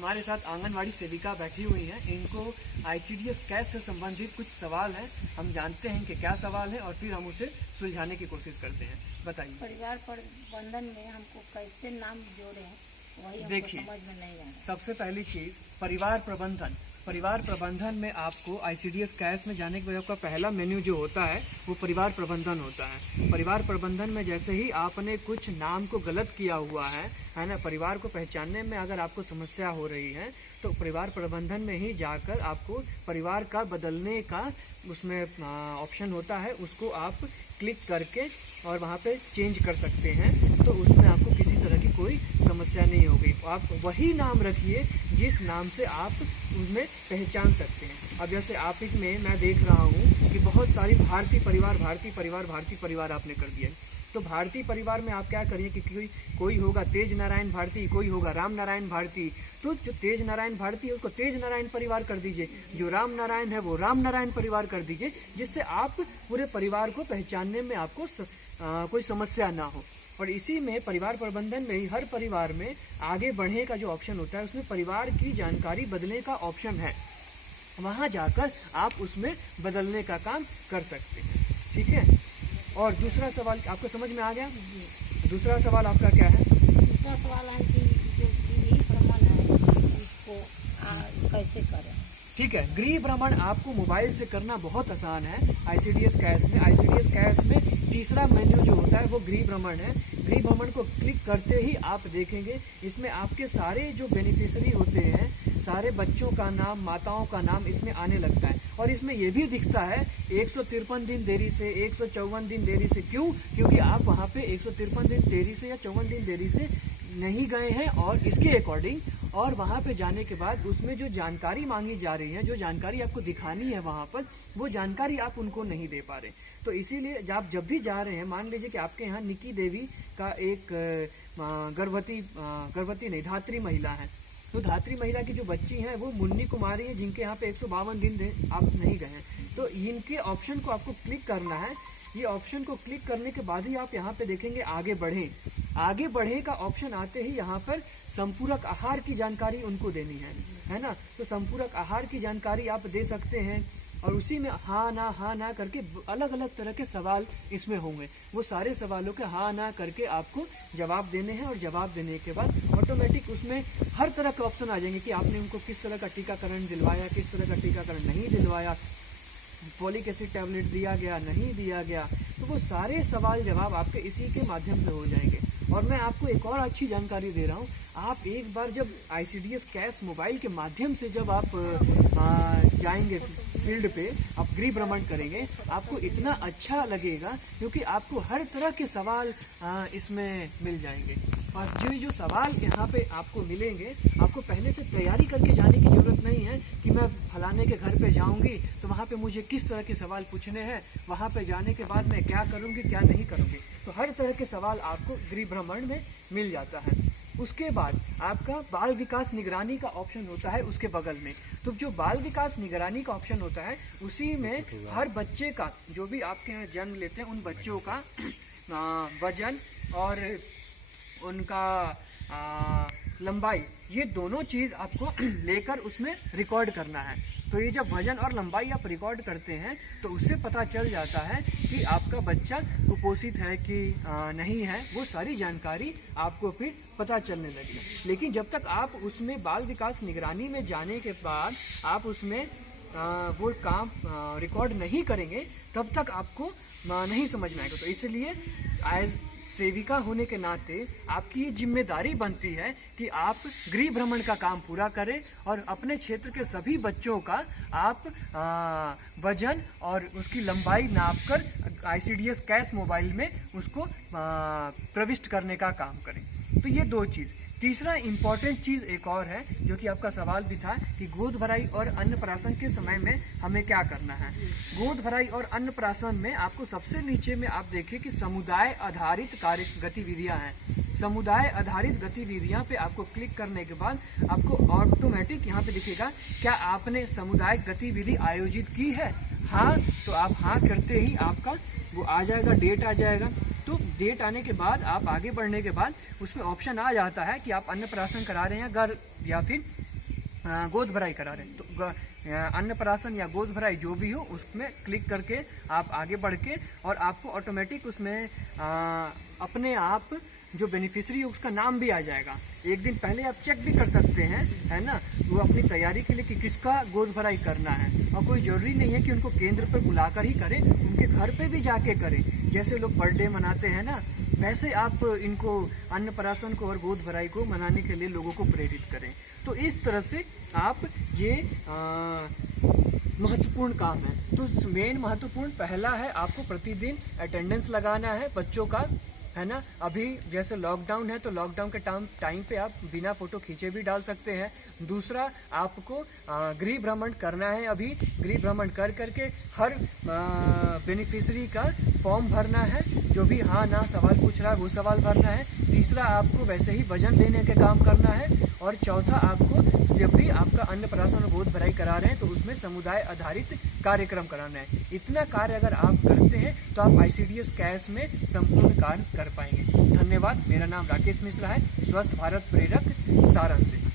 हमारे साथ आंगनवाड़ी सेविका बैठी हुई हैं। इनको ICDS कैश से संबंधित कुछ सवाल हैं, हम जानते हैं कि क्या सवाल है और फिर हम उसे सुलझाने की कोशिश करते हैं। बताइए। परिवार प्रबंधन में हमको कैसे नाम जोड़े, वही हमको देखिए, समझ में नहीं आ रहा। सबसे पहली चीज परिवार प्रबंधन में आपको ICDS कैश में जाने के बाद आपका पहला मेन्यू जो होता है वो परिवार प्रबंधन होता है। परिवार प्रबंधन में जैसे ही आपने कुछ नाम को गलत किया हुआ है ना, परिवार को पहचानने में अगर आपको समस्या हो रही है तो परिवार प्रबंधन में ही जाकर आपको परिवार का बदलने का उसमें ऑप्शन होता है, उसको आप क्लिक करके और वहाँ पे चेंज कर सकते हैं। तो उसमें आपको किसी तरह की कोई समस्या नहीं होगी। आप वही नाम रखिए जिस नाम से आप उसमें पहचान सकते हैं। अब जैसे आप ही में मैं देख रहा हूँ कि बहुत सारी भारतीय परिवार आपने कर दिया। तो भारतीय परिवार में आप क्या करिए कि कोई होगा तेज नारायण भारती, कोई होगा राम नारायण भारती। तो जो तेज नारायण भारती है उसको तेज नारायण परिवार कर दीजिए, जो राम नारायण है वो राम नारायण परिवार कर दीजिए, जिससे आप पूरे परिवार को पहचानने में आपको कोई समस्या ना हो। और इसी में परिवार प्रबंधन में ही हर परिवार में आगे बढ़ने का जो ऑप्शन होता है उसमें परिवार की जानकारी बदलने का ऑप्शन है। वहाँ जाकर आप उसमें बदलने का काम कर सकते हैं। ठीक है। और दूसरा सवाल आपको समझ में आ गया? दूसरा सवाल आपका क्या है? दूसरा सवाल है कि जो गृह भ्रमण है इसको कैसे करें? ठीक है, गृह भ्रमण आपको मोबाइल से करना बहुत आसान है। ICDS कैश में तीसरा मेन्यू जो होता है वो गृह भ्रमण है। गृह भ्रमण को क्लिक करते ही आप देखेंगे इसमें आपके सारे जो बेनिफिशियरी होते हैं, सारे बच्चों का नाम, माताओं का नाम इसमें आने लगता है। और इसमें यह भी दिखता है 153 दिन देरी से, 154 दिन देरी से। क्यों? क्योंकि आप वहाँ पे 153 दिन देरी से या 54 दिन देरी से नहीं गए हैं और इसके अकॉर्डिंग, और वहाँ पे जाने के बाद उसमें जो जानकारी मांगी जा रही है, जो जानकारी आपको दिखानी है वहाँ पर, वो जानकारी आप उनको नहीं दे पा रहे। तो इसीलिए आप जब भी जा रहे हैं, मान लीजिए कि आपके यहाँ निकी देवी का एक गर्भवती नहीं, धात्री महिला है। तो धात्री महिला की जो बच्ची है वो मुन्नी कुमारी है, जिनके यहाँ पे 152 दिन आप नहीं गए हैं। तो इनके ऑप्शन को आपको क्लिक करना है। ये ऑप्शन को क्लिक करने के बाद ही आप यहाँ पे देखेंगे आगे बढ़े का ऑप्शन आते ही यहाँ पर संपूरक आहार की जानकारी उनको देनी है ना। तो संपूरक आहार की जानकारी आप दे सकते हैं और उसी में हाँ ना करके अलग अलग तरह के सवाल इसमें होंगे। वो सारे सवालों के हाँ ना करके आपको जवाब देने हैं और जवाब देने के बाद ऑटोमेटिक उसमें हर तरह के ऑप्शन आ जाएंगे कि आपने उनको किस तरह का टीकाकरण दिलवाया, किस तरह का टीकाकरण नहीं दिलवाया, फॉलिक एसिड टैबलेट दिया गया, नहीं दिया गया। तो वो सारे सवाल जवाब आपके इसी के माध्यम से हो जाएंगे। और मैं आपको एक और अच्छी जानकारी दे रहा हूँ, आप एक बार जब ICDS कैश मोबाइल के माध्यम से जब आप जाएंगे फील्ड पे, आप गृह भ्रमण करेंगे, आपको इतना अच्छा लगेगा क्योंकि आपको हर तरह के सवाल इसमें मिल जाएंगे। और जो सवाल यहाँ पे आपको मिलेंगे, आपको पहले से तैयारी करके जाने की जरूरत नहीं है कि मैं फलाने के घर पे जाऊंगी तो वहाँ पे मुझे किस तरह के सवाल पूछने हैं, वहाँ पे जाने के बाद मैं क्या करूँगी क्या नहीं करूँगी। तो हर तरह के सवाल आपको गृह भ्रमण में मिल जाता है। उसके बाद आपका बाल विकास निगरानी का ऑप्शन होता है उसके बगल में। तो जो बाल विकास निगरानी का ऑप्शन होता है उसी में हर बच्चे का, जो भी आपके यहाँ जन्म लेते हैं उन बच्चों का वजन और उनका लंबाई, ये दोनों चीज़ आपको लेकर उसमें रिकॉर्ड करना है। तो ये जब वजन और लंबाई आप रिकॉर्ड करते हैं तो उससे पता चल जाता है कि आपका बच्चा कुपोषित है कि नहीं है। वो सारी जानकारी आपको फिर पता चलने लगेगी। लेकिन जब तक आप उसमें बाल विकास निगरानी में जाने के बाद आप उसमें वो काम रिकॉर्ड नहीं करेंगे तब तक आपको नहीं समझ में आएगा। तो इसलिए एज सेविका होने के नाते आपकी ये जिम्मेदारी बनती है कि आप गृह भ्रमण का काम पूरा करें और अपने क्षेत्र के सभी बच्चों का आप वजन और उसकी लंबाई नापकर ICDS कैश मोबाइल में उसको प्रविष्ट करने का काम करें। तो ये दो चीज़। तीसरा इम्पॉर्टेंट चीज़ एक और है जो कि आपका सवाल भी था कि गोद भराई और अन्नप्राशन के समय में हमें क्या करना है। गोद भराई और अन्नप्राशन में आपको सबसे नीचे में आप देखिए कि समुदाय आधारित कार्य गतिविधियां हैं। समुदाय आधारित गतिविधियां पे आपको क्लिक करने के बाद आपको ऑटोमेटिक यहाँ पे दिखेगा क्या आपने सामुदायिक गतिविधि आयोजित की है। हाँ, तो आप हाँ करते ही आपका वो आ जाएगा, डेट आ जाएगा। तो डेट आने के बाद आप आगे बढ़ने के बाद उसमें ऑप्शन आ जाता है कि आप अन्नप्राशन करा रहे हैं या फिर गोद भराई करा रहे हैं तो अन्नप्राशन या गोद भराई जो भी हो उसमें क्लिक करके आप आगे बढ़ के और आपको ऑटोमेटिक उसमें अपने आप जो बेनिफिशियरी है उसका नाम भी आ जाएगा। एक दिन पहले आप चेक भी कर सकते हैं, है ना, वो अपनी तैयारी के लिए कि किसका गोद भराई करना है। और कोई जरूरी नहीं है कि उनको केंद्र पर बुलाकर ही करें, उनके घर पे भी जाके करें। जैसे लोग बर्थडे मनाते हैं ना, वैसे आप इनको अन्नप्राशन को और गोद भराई को मनाने के लिए लोगों को प्रेरित करें। तो इस तरह से आप ये महत्वपूर्ण काम है। तो मेन महत्वपूर्ण पहला है आपको प्रतिदिन अटेंडेंस लगाना है बच्चों का, है ना। अभी जैसे लॉकडाउन है तो लॉकडाउन के टाइम पे आप बिना फोटो खींचे भी डाल सकते हैं। दूसरा, आपको गृह भ्रमण करना है। अभी गृह भ्रमण कर करके हर बेनिफिशियरी का फॉर्म भरना है, जो भी हाँ ना सवाल पूछ रहा है वो सवाल भरना है। तीसरा, आपको वैसे ही वजन लेने के काम करना है। और चौथा, आपको जब भी आपका अन्नप्राशन और गोद भराई करा रहे हैं तो उसमें समुदाय आधारित कार्यक्रम कराना है। इतना कार्य अगर आप करते हैं तो आप ICDS कैश में संपूर्ण कार्य कर पाएंगे। धन्यवाद। मेरा नाम राकेश मिश्रा है, स्वस्थ भारत प्रेरक सारण से।